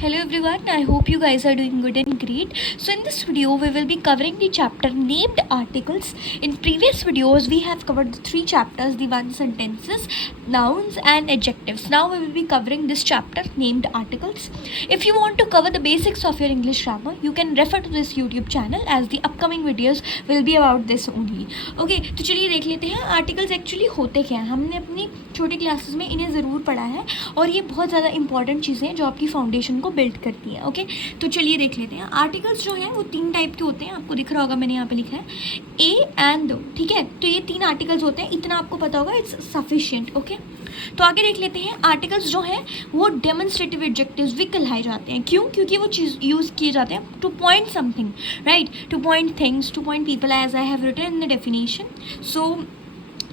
Hello everyone, I hope you guys are doing good and great. So in this video we will be covering the chapter named articles. In previous videos we have covered the three chapters, the one sentences, nouns and adjectives. Now we will be covering this chapter named articles. If you want to cover the basics of your English grammar, you can refer to this YouTube channel as the upcoming videos will be about this only. Okay, तो चलिए देख लेते हैं articles actually होते क्या हैं. हमने अपनी छोटी क्लासेस में इन्हें ज़रूर पढ़ा है और ये बहुत ज़्यादा इंपॉर्टेंट चीज़ें हैं जो आपकी फाउंडेशन को बिल्ड करती है. ओके, तो चलिए देख लेते हैं. आर्टिकल्स जो हैं वो तीन टाइप के होते हैं. आपको दिख रहा होगा मैंने यहाँ पे लिखा है ए एंड दो. ठीक है, तो ये तीन आर्टिकल्स होते हैं. इतना आपको पता होगा, इट्स सफिशिएंट. ओके, तो आगे देख लेते हैं. आर्टिकल्स जो हैं वो डेमोन्स्ट्रेटिव एडजेक्टिव्स भी कहलाए जाते हैं. क्यों? क्योंकि वो चीज़ यूज़ किए जाते हैं to point something, right, to point things, to point people, as I have written in the definition. So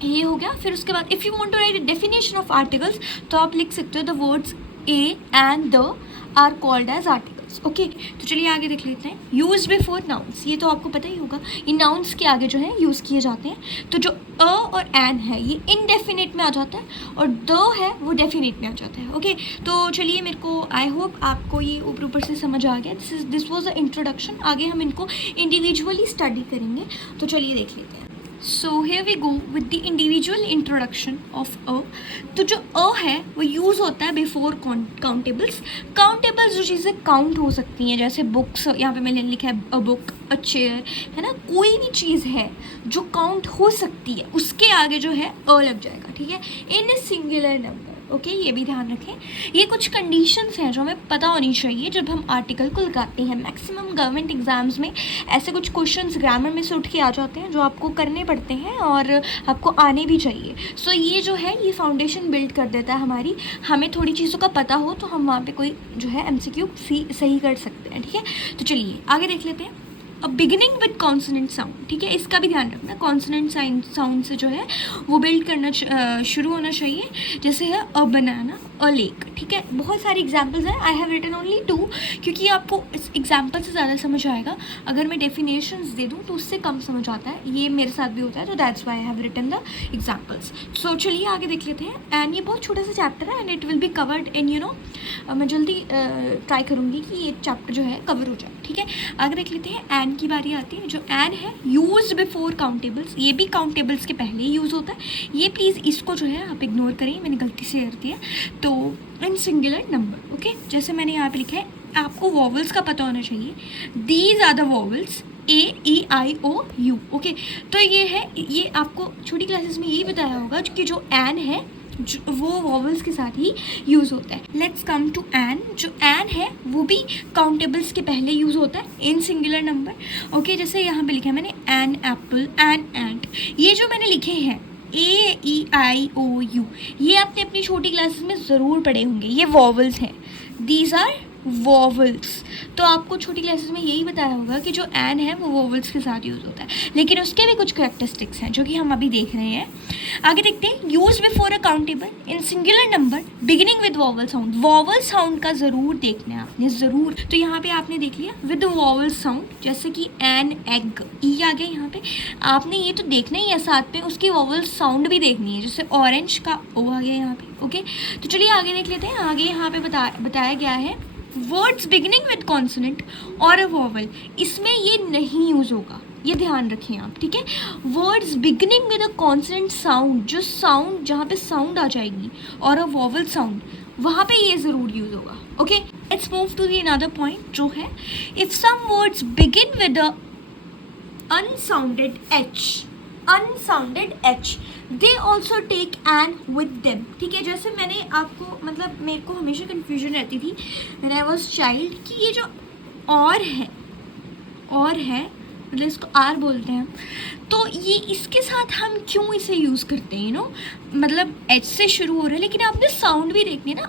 ये हो गया. फिर उसके बाद if you want to write definition of articles तो आप लिख सकते हो the words a and the are called as articles. Okay, तो चलिए आगे देख लेते हैं. यूज बिफोर नाउन्स, ये तो आपको पता ही होगा. इन नाउन्स के आगे जो है यूज़ किए जाते हैं. तो जो अ और एन है ये इनडेफिनेट में आ जाता है और द है वो डेफिनेट में आ जाता है. ओके, तो चलिए मेरे को आई होप आपको ये ऊपर ऊपर से समझ आ गया. This was the introduction. आगे हम इनको इंडिविजुअली स्टडी करेंगे. तो चलिए देख लेते हैं. सो here we go with the individual introduction of a. तो जो अ है वो यूज़ होता है बिफोर काउंटेबल्स. काउंटेबल्स जो चीज़ें काउंट हो सकती हैं, जैसे बुक्स, यहाँ पे मैंने लिखा है अ बुक, अ चेयर, है ना. कोई भी चीज़ है जो काउंट हो सकती है उसके आगे जो है अ लग जाएगा. ठीक है, इन सिंगुलर नंबर. ओके, ये भी ध्यान रखें. ये कुछ कंडीशंस हैं जो हमें पता होनी चाहिए जब हम आर्टिकल को लगाते हैं. मैक्सिमम गवर्नमेंट एग्जाम्स में ऐसे कुछ क्वेश्चंस ग्रामर में से उठ के आ जाते हैं जो आपको करने पड़ते हैं और आपको आने भी चाहिए. सो ये जो है ये फाउंडेशन बिल्ड कर देता है हमारी. हमें थोड़ी चीज़ों का पता हो तो हम वहाँ पे कोई जो है MCQ सही कर सकते हैं. ठीक है, तो चलिए आगे देख लेते हैं. अब बिगिनिंग विद कॉन्सोनेंट साउंड. ठीक है, इसका भी ध्यान रखना. कॉन्सोनेंट साउंड से जो है वो बिल्ड करना शुरू होना चाहिए. जैसे है अ बनाना, अ लेक. ठीक है, बहुत सारी एग्जांपल्स हैं. आई हैव रिटन ओनली 2 क्योंकि आपको इस एग्जांपल से ज़्यादा समझ आएगा. अगर मैं डेफिनेशंस दे दूँ तो उससे कम समझ आता है. ये मेरे साथ भी होता है, तो that's why I have written the examples. So चलिए आगे देख लेते हैं. एंड ये बहुत छोटा सा चैप्टर है and it will be covered in मैं जल्दी ट्राई करूँगी कि ये चैप्टर जो है कवर हो जाए. ठीक है, आगे देख लेते हैं. एन की बारी आती है. जो एन है यूज बिफोर काउंटेबल्स, ये भी काउंटेबल्स के पहले ही यूज़ होता है. ये प्लीज़ इसको जो है आप इग्नोर करिए, मैंने गलती से कर दिया. तो इन सिंगुलर नंबर. ओके, जैसे मैंने यहाँ पे लिखा है, आपको वॉवल्स का पता होना चाहिए. These are the vowels AEIOU. Okay, तो ये है, ये आपको छोटी क्लासेस में यही बताया होगा कि जो एन है वो वॉवल्स के साथ ही यूज़ होता है. Let's come to an. जो एन है वो भी काउंटेबल्स के पहले यूज़ होता है इन सिंगुलर नंबर. ओके, जैसे यहाँ पे लिखा है मैंने एन एप्पल, एन एंट. ये जो मैंने लिखे हैं AEIOU, ये आपने अपनी छोटी क्लासेस में ज़रूर पढ़े होंगे. ये वॉवल्स हैं, दीज आर वॉवल्स. तो आपको छोटी क्लासेस में यही बताया होगा कि जो एन है वो वॉवल्स के साथ यूज़ होता है. लेकिन उसके भी कुछ कैरेक्टरिस्टिक्स हैं जो कि हम अभी देख रहे हैं. आगे देखते हैं. Use before a countable in singular number beginning with vowel sound. Vowel sound का ज़रूर देखना है आपने, ज़रूर. तो यहाँ पे आपने देख लिया विद वॉवल साउंड, जैसे कि एन एग, ई आ गया यहाँ पे. आपने ये तो देखना ही है, साथ में उसकी वॉवल साउंड भी देखनी है. जैसे ऑरेंज का ओ आ गया यहाँ पे. ओके, तो चलिए आगे देख लेते हैं. आगे यहाँ पे बताया गया है वर्ड्स बिगिनिंग विद कॉन्सोनेंट और अ वॉवल. इसमें ये नहीं यूज़ होगा, ये ध्यान रखें आप. ठीक है, words beginning with a consonant sound, जो साउंड जहाँ पे साउंड आ जाएगी, और अ वॉवल साउंड, वहाँ पे ये ज़रूर यूज़ होगा. Okay, let's move to the another point जो है if some words begin with a unsounded h they also take an with them. ठीक है, जैसे मैंने आपको, मतलब मेरे को हमेशा कन्फ्यूजन रहती थी व्हेन आई वाज चाइल्ड कि ये जो और है मतलब इसको आर बोलते हैं, तो ये इसके साथ हम क्यों इसे यूज़ करते हैं. मतलब एच से शुरू हो रहा है लेकिन आपने साउंड भी देखनी है ना.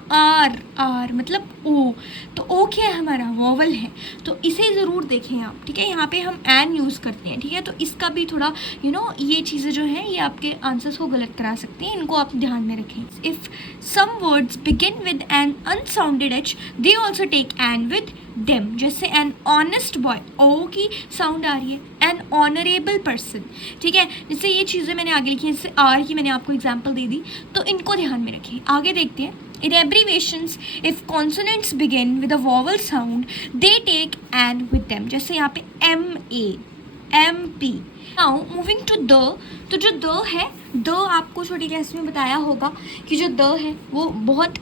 आर मतलब ओ, तो ओ क्या है हमारा, वॉवल है, तो इसे ज़रूर देखें आप. ठीक है, यहाँ पे हम एन यूज़ करते हैं. ठीक है, तो इसका भी थोड़ा ये चीज़ें जो हैं ये आपके आंसर्स को गलत करा सकती हैं, इनको आप ध्यान में रखें. If some words begin with an unsounded h they also take an with them. जैसे एन ऑनेस्ट बॉय, ओ की साउंड आ रही है. An honourable person. ठीक है, जैसे ये चीज़ें मैंने आगे लिखी हैं, जैसे आर की मैंने आपको एग्जाम्पल दे दी, तो इनको ध्यान में रखें. आगे देखते हैं. In abbreviations, if consonants begin with a vowel sound, they take an with them. जैसे यहाँ पे MA, MP. Now moving to the, तो जो द है, द आपको छोटी क्लास में बताया होगा कि जो द है वो बहुत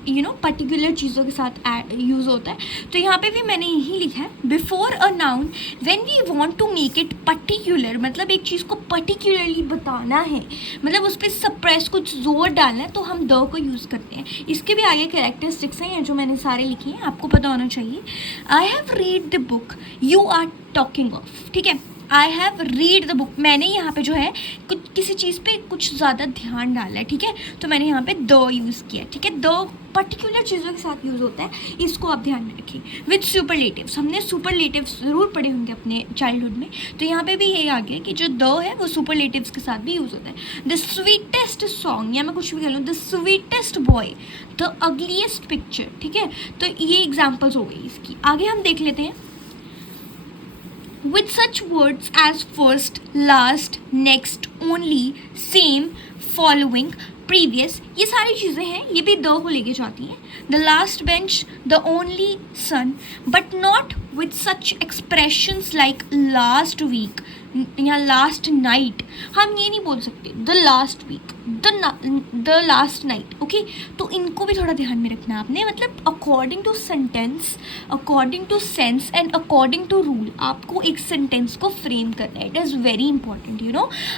पर्टिकुलर चीज़ों के साथ यूज़ होता है. तो यहाँ पे भी मैंने यही लिखा है, before a noun when we want to make it particular, मतलब एक चीज़ को पर्टिकुलरली बताना है, मतलब उस पर सप्रेस कुछ जोर डालना है, तो हम द को यूज़ करते हैं. इसके भी आगे कैरेक्टरिस्टिक्स हैं जो मैंने सारे लिखे हैं, आपको पता होना चाहिए. I have read the book you are talking of. ठीक है, I have read the book, मैंने यहाँ पे जो है कुछ किसी चीज़ पे कुछ ज़्यादा ध्यान डाला है. ठीक है, तो मैंने यहाँ पे द यूज़ किया. ठीक है, द पर्टिकुलर चीज़ों के साथ यूज़ होता है, इसको आप ध्यान में रखिए. विद सुपरलेटिव्स, हमने सुपरलेटिव्स ज़रूर पढ़े होंगे अपने चाइल्डहुड में, तो यहाँ पे भी यही आ गया कि जो द है वो सुपरलेटिव्स के साथ भी यूज़ होता है. द स्वीटेस्ट सॉन्ग, या मैं कुछ भी कह लूँ, the sweetest boy, the ugliest picture. ठीक है, तो ये एग्जाम्पल्स हो गई इसकी. आगे हम देख लेते हैं. With such words as first, last, next, only, same, following, previous, ये सारी चीज़ें हैं, ये भी द को लेके जाती हैं. The last bench, the only son, but not with such expressions like last week या लास्ट नाइट. हम ये नहीं बोल सकते the last week, the last night. Okay, तो इनको भी थोड़ा ध्यान में रखना है आपने, मतलब according to sentence, according to sense and according to rule आपको एक सेंटेंस को फ्रेम करना है. It is very important.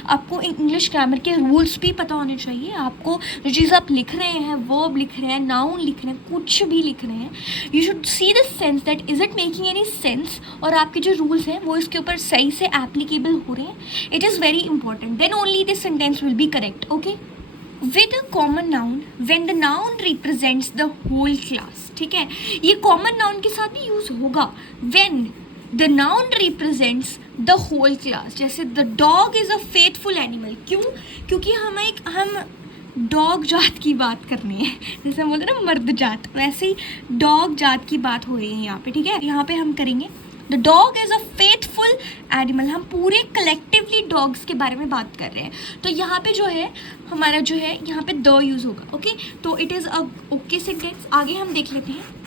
आपको इंग्लिश ग्रामर के रूल्स भी पता होने चाहिए. आपको जो चीज़ आप लिख रहे हैं, वर्ब लिख रहे हैं, नाउन लिख रहे हैं, कुछ भी लिख रहे हैं, you should see the sense that is it making any sense, और आपके जो रूल्स हैं वो इसके ऊपर सही से एप्लीकेबल हो रहे हैं. It is very important. Then only this sentence will be correct. Okay, with a common noun when the noun represents the whole class. ठीक है, ये कॉमन नाउन के साथ भी यूज होगा. When the noun represents the whole class, जैसे the dog is a faithful animal. क्यों? क्योंकि हम डॉग जात की बात करनी है, जैसे हम बोलते हैं ना मर्द जात, वैसे ही डॉग जात की बात हो रही है यहाँ पे. ठीक है, यहाँ पे हम करेंगे the dog is a faithful animal. हम पूरे कलेक्टिवली डॉग्स के बारे में बात कर रहे हैं, तो यहाँ पे जो है हमारा जो है यहाँ पे द यूज़ होगा. ओके, तो it is a okay sentence. आगे हम देख लेते हैं.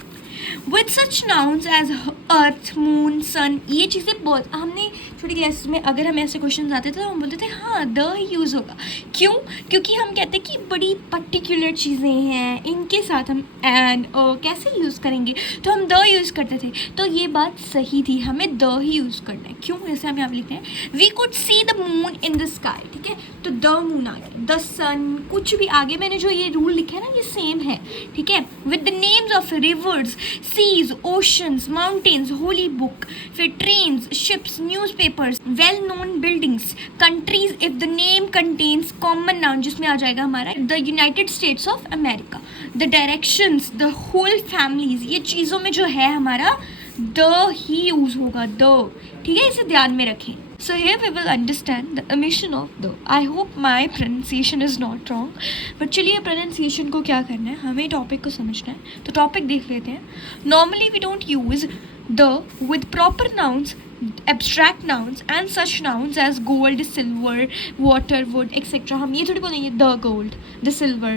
With such nouns as earth, moon, sun, ये चीज़ें बहुत हमने छोटी क्लासेस में अगर हमें ऐसे क्वेश्चन आते थे तो हम बोलते थे हाँ द ही यूज़ होगा. क्यों? क्योंकि हम कहते हैं कि बड़ी पर्टिकुलर चीज़ें हैं, इनके साथ हम एंड कैसे यूज़ करेंगे, तो हम द यूज़ करते थे. तो ये बात सही थी, हमें द ही यूज़ करना है. क्यों? जैसे हम यहाँ पे लिखते हैं we could see the moon in the sky. ठीक है, तो द मून आ गया, द सन, कुछ भी आगे मैंने जो ये रूल लिखे है ना ये सेम है. ठीक है, with the names of reverse, seas, oceans, mountains, holy book, फिर trains, ships, newspapers, well-known buildings, countries if the name contains common noun जिसमें आ जाएगा हमारा the United States of America, the directions, the whole families, ये चीज़ों में जो है हमारा the ही यूज़ होगा the. ठीक है, इसे ध्यान में रखें. So here we will understand the omission of the. I hope my pronunciation is not wrong. But चलिए pronunciation को क्या करना है, हमें टॉपिक को समझना है. तो टॉपिक देख लेते हैं. Normally we don't use the with proper nouns, abstract nouns and such nouns as gold, silver, water, wood, etc. हम ये थोड़ी बोलेंगे the gold, the silver,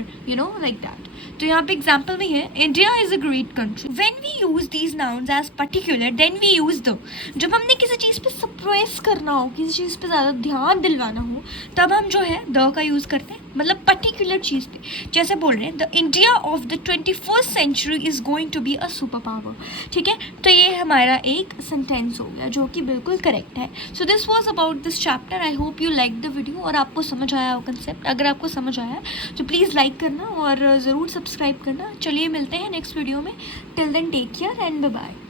like that. तो यहाँ पे एग्जाम्पल में है India is a great country. When we use these nouns as particular then we use the. जब हमने किसी चीज़ पे सप्रेस करना हो, किसी चीज़ पे ज़्यादा ध्यान दिलवाना हो, तब हम जो है द का यूज़ करते हैं, मतलब पर्टिकुलर चीज़ पे. जैसे बोल रहे हैं the India of the 21st century is going to be a superpower. ठीक है, तो ये हमारा एक सेंटेंस हो गया जो कि बिल्कुल करेक्ट है. So this was about this chapter. I hope you like the video और आपको समझ आया वो कंसेप्ट. अगर आपको समझ आया तो प्लीज़ लाइक करना और ज़रूर सब्सक्राइब करना. चलिए मिलते हैं नेक्स्ट वीडियो में. Till then take care and bye bye.